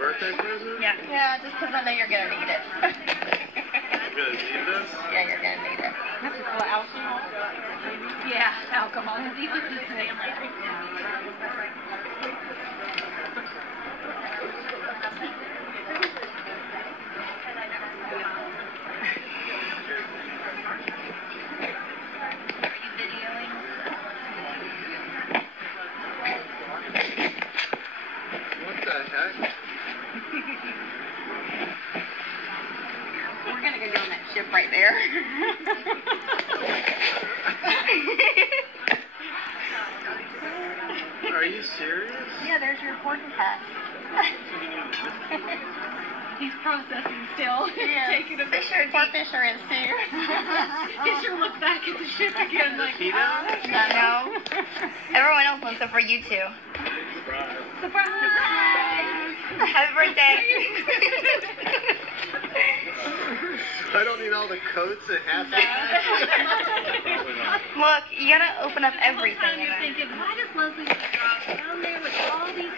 birthday present? Yeah. Yeah, just because I know you're going to need it. You're going to need this? Yeah, you're going to need it. That's for alcohol? Yeah, alcohol. These are the same. We're gonna go on that ship right there. Are you serious? Yeah, there's your boarding pass. He's processing still. Yeah. Taking a Fisher, poor Fisher is too. Fisher looked back at the ship again like, No. Everyone else wants it for you two. Surprise. surprise! Happy birthday. I don't need all the coats and hats. Look, you gotta open up The whole everything. time you're thinking, why does Leslie drop down there with all these